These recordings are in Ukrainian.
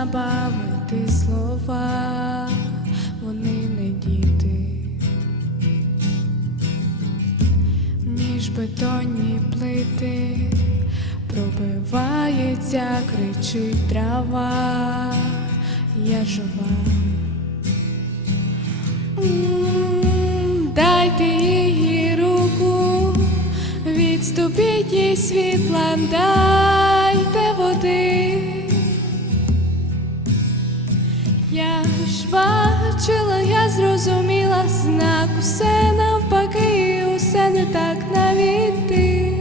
Скільки можна бавити слова, вони не діти, між бетонні плити пробивається, кричить трава, я жива. Дайте їй руку, відступіть їй світла, усе навпаки, усе не так навіть ти.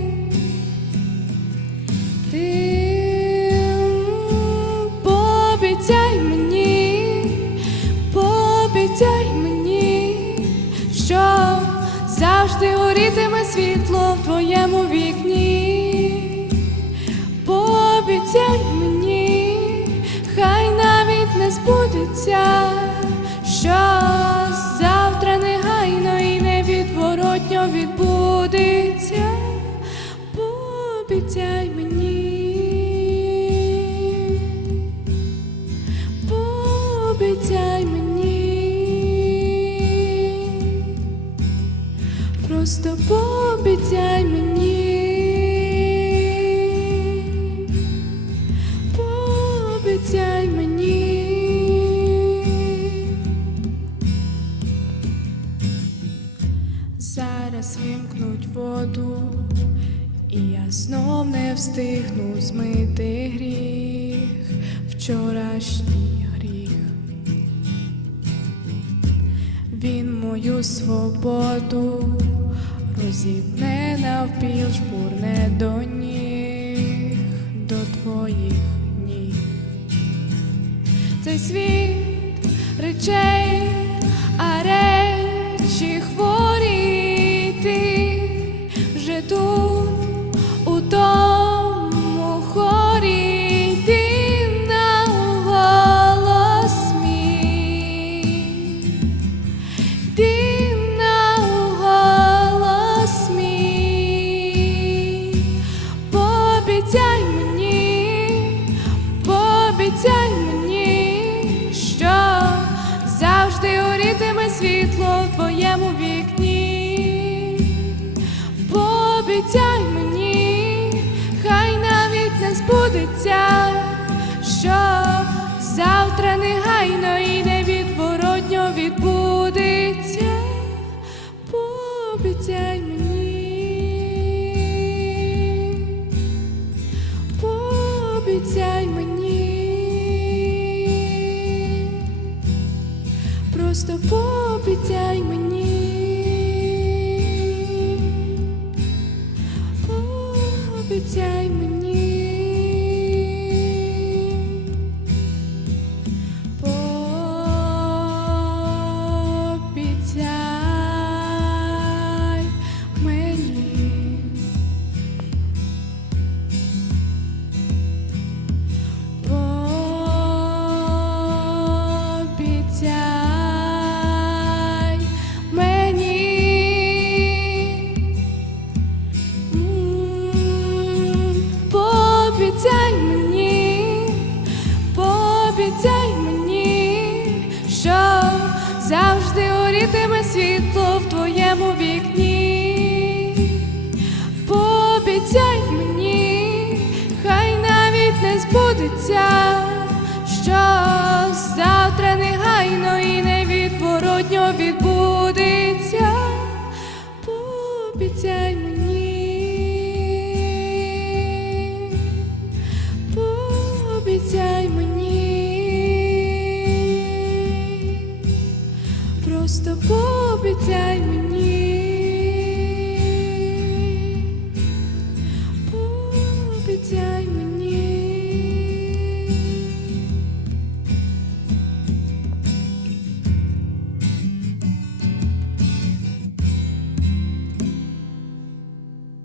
Ти пообіцяй мені, пообіцяй мені, що завжди горітиме світло в твоєму вікні. Пообіцяй мені, хай навіть не збудеться, відбудеться. Пообіцяй мені, пообіцяй мені, просто пообіцяй мені, Зараз вимкнуть воду, і я знов не встигну змити гріх, вчорашній гріх. Він мою свободу розібне навпіл, жбурне до ніг, до твоїх ніг. Цей світ речей, тут у тому хорі ти на голос мій. На голос мій, пообіцяй мені, пообіцяй мені, що завжди горітиме світло твоєму вікні. Збудеться, що завтра негайно і невідворотньо відбудеться. Пообіцяй мені, пообіцяй мені, просто пообіцяй мені. Не